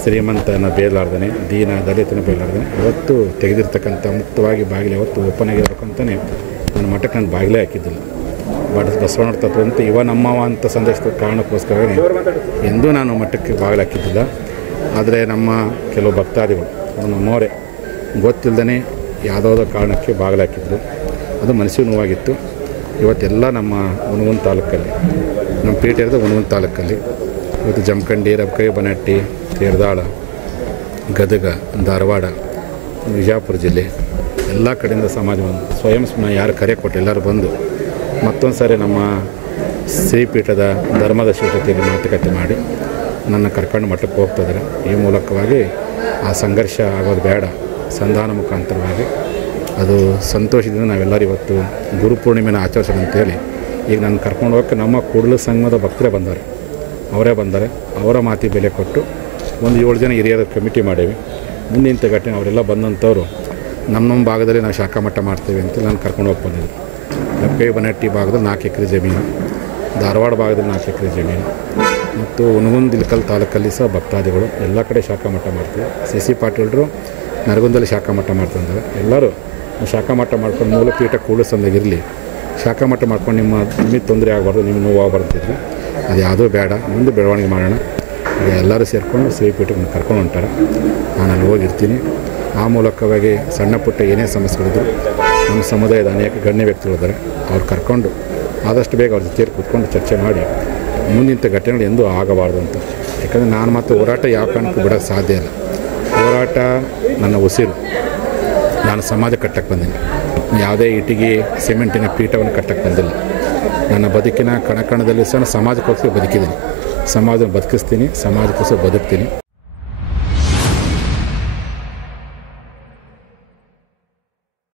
ಶ್ರೀಮಂತನ ಬೇಲಾರ್ದೇ ದೀನ ದಲಿತನ ಬೇಲಾರ್ದೇ ಯಾವತ್ತೂ ತೆಗೆದಿರ್ತಕ್ಕಂಥ ಮುಕ್ತವಾಗಿ ಬಾಗಿಲು ಯಾವತ್ತು ಓಪನ್ ಆಗಿರಬೇಕು ಅಂತಲೇ ನನ್ನ ಮಠಕ್ಕೆ ನಾನು ಬಾಗಿಲೇ ಹಾಕಿದ್ದಿಲ್ಲ. ಬಸವಣ್ಣವ್ರ ತತ್ವಂತ ಇವ ನಮ್ಮವ ಅಂತ ಸಂದೇಶದ ಕಾರಣಕ್ಕೋಸ್ಕರವೇ ಎಂದೂ ನಾನು ಮಠಕ್ಕೆ ಬಾಗಿಲು ಹಾಕಿದ್ದಿಲ್ಲ. ಆದರೆ ನಮ್ಮ ಕೆಲವು ಭಕ್ತಾದಿಗಳು ನಮ್ಮವರೇ ಗೊತ್ತಿಲ್ಲದೇ ಯಾವುದಾವುದೋ ಕಾರಣಕ್ಕೆ ಬಾಗಿಲು ಹಾಕಿದ್ರು. ಅದು ಮನಸ್ಸಿಗೆ ನೋವಾಗಿತ್ತು. ಇವತ್ತೆಲ್ಲ ನಮ್ಮ ಹುನಗುಂದ ತಾಲೂಕಲ್ಲಿ, ನಮ್ಮ ಪೀಠ ಇರೋದು ಹುನಗುಂದ ತಾಲೂಕಲ್ಲಿ. ಇವತ್ತು ಜಮಖಂಡಿ, ರಬಕವಿ ಬನಹಟ್ಟಿ, ತೇರದಾಳ, ಗದಗ, ಧಾರವಾಡ, ವಿಜಯಪುರ ಜಿಲ್ಲೆ ಎಲ್ಲ ಕಡೆಯಿಂದ ಸಮಾಜ ಬಂದು ಸ್ವಯಂ ಯಾರು ಕರೆ ಕೊಟ್ಟು ಎಲ್ಲರೂ ಬಂದು ಮತ್ತೊಂದು ಸಾರಿ ನಮ್ಮ ಶ್ರೀಪೀಠದ ಧರ್ಮದ ಜೊತೆಯಲ್ಲಿ ಮಾತುಕತೆ ಮಾಡಿ ನನ್ನ ಕರ್ಕೊಂಡು ಮಠಕ್ಕೆ ಹೋಗ್ತಿದ್ದಾರೆ. ಈ ಮೂಲಕವಾಗಿ ಆ ಸಂಘರ್ಷ ಆಗೋದು ಬೇಡ, ಸಂಧಾನ ಮುಖಾಂತರವಾಗಿ ಅದು ಸಂತೋಷದಿಂದ ನಾವೆಲ್ಲರೂ ಇವತ್ತು ಗುರುಪೂರ್ಣಿಮೆನ ಆಚರಿಸೋಣ ಅಂತೇಳಿ ಈಗ ನಾನು ಕರ್ಕೊಂಡು ಹೋಗೋಕ್ಕೆ ನಮ್ಮ ಕೂಡಲ ಸಂಘದ ಭಕ್ತರೇ ಬಂದ್ದಾರೆ, ಅವರೇ ಬಂದರೆ ಅವರ ಮಾತಿಗೆ ಬೆಲೆ ಕೊಟ್ಟು ಒಂದು 7 ಜನ ಹಿರಿಯರ ಕಮಿಟಿ ಮಾಡೇವಿ. ಮುಂದಿನ ಘಟನೆ ಅವರೆಲ್ಲ ಬಂದಂಥವ್ರು ನಮ್ಮ ಭಾಗದಲ್ಲಿ ನಾವು ಶಾಖಾ ಮಠ ಮಾಡ್ತೇವೆ ಅಂತ ನಾನು ಕರ್ಕೊಂಡು ಹೋಗಿ ಬಂದಿದ್ದೆ. ರಬಕವಿ ಬನಹಟ್ಟಿ ಭಾಗದಲ್ಲಿ 4 ಎಕರೆ ಜಮೀನು, ಧಾರವಾಡ ಭಾಗದಲ್ಲಿ 4 ಎಕರೆ ಜಮೀನು ಮತ್ತು ಹುನಗುಂದ ಇಳಕಲ್ ತಾಲೂಕಲ್ಲಿ ಸಹ ಭಕ್ತಾದಿಗಳು ಎಲ್ಲ ಕಡೆ ಶಾಖಾ ಮಠ ಮಾಡ್ತೀವಿ. ಸಿ ಪಾಟೀಲರು ನರಗುಂದಲ್ಲಿ ಶಾಖಾ ಮಠ ಮಾಡ್ತಿದ್ದಾರೆ. ಎಲ್ಲರೂ ಶಾಖಾ ಮಠ ಮಾಡ್ಕೊಂಡು ಮೂಲ ಪೀಠ ಕೂಡಲ ಸಂಘದಾಗಿರಲಿ, ಶಾಖಾ ಮಠ ಮಾಡ್ಕೊಂಡು ನಿಮಗೆ ತೊಂದರೆ ಆಗಬಾರ್ದು, ನಿಮ್ಮ ನೋವು ಆಗಬಾರ್ದಿದ್ರು ಅದು ಯಾವುದೂ ಬೇಡ, ಮುಂದೆ ಬೆಳವಣಿಗೆ ಮಾಡೋಣ. ಎಲ್ಲರೂ ಸೇರಿಕೊಂಡು ಶ್ರೀಪೀಠಕ್ಕೆ ಕರ್ಕೊಂಡು ಹೊಂಟಾರೆ. ನಾನು ಅಲ್ಲಿ ಹೋಗಿರ್ತೀನಿ. ಆ ಮೂಲಕವಾಗಿ ಸಣ್ಣ ಪುಟ್ಟ ಏನೇ ಸಮಸ್ಯೆಗಳಿದ್ರು ನಮ್ಮ ಸಮುದಾಯದ ಅನೇಕ ಗಣ್ಯ ವ್ಯಕ್ತಿಗಳಿದ್ದಾರೆ, ಅವ್ರು ಕರ್ಕೊಂಡು ಆದಷ್ಟು ಬೇಗ ಅವ್ರ ಜೊತೆ ಕೂತ್ಕೊಂಡು ಚರ್ಚೆ ಮಾಡಿ ಮುಂದಿನ ಘಟನೆಗಳು ಎಂದೂ ಆಗಬಾರ್ದು ಅಂತ. ಯಾಕಂದರೆ ನಾನು ಮತ್ತು ಹೋರಾಟ ಯಾವ ಕಾರಣಕ್ಕೂ ಬಿಡೋಕ್ಕೆ ಸಾಧ್ಯ ಇಲ್ಲ. ಹೋರಾಟ ನನ್ನ ಉಸಿರು. ನಾನು ಸಮಾಜ ಕಟ್ಟಕ್ಕೆ ಬಂದೀನಿ, ಯಾವುದೇ ಇಟ್ಟಿಗೆ ಸಿಮೆಂಟಿನ ಪೀಠವನ್ನು ಕಟ್ಟಕ್ಕೆ ಬಂದಿಲ್ಲ. ನನ್ನ ಬದುಕಿನ ಕಣಕಣದಲ್ಲಿ ಸಹ ಸಮಾಜಕ್ಕೋಸ್ಕರ ಬದುಕಿದ್ದೀನಿ, ಸಮಾಜ ಬದುಕಿಸ್ತೀನಿ, ಸಮಾಜಕ್ಕೋಸ್ಕರ ಬದುಕ್ತೀನಿ.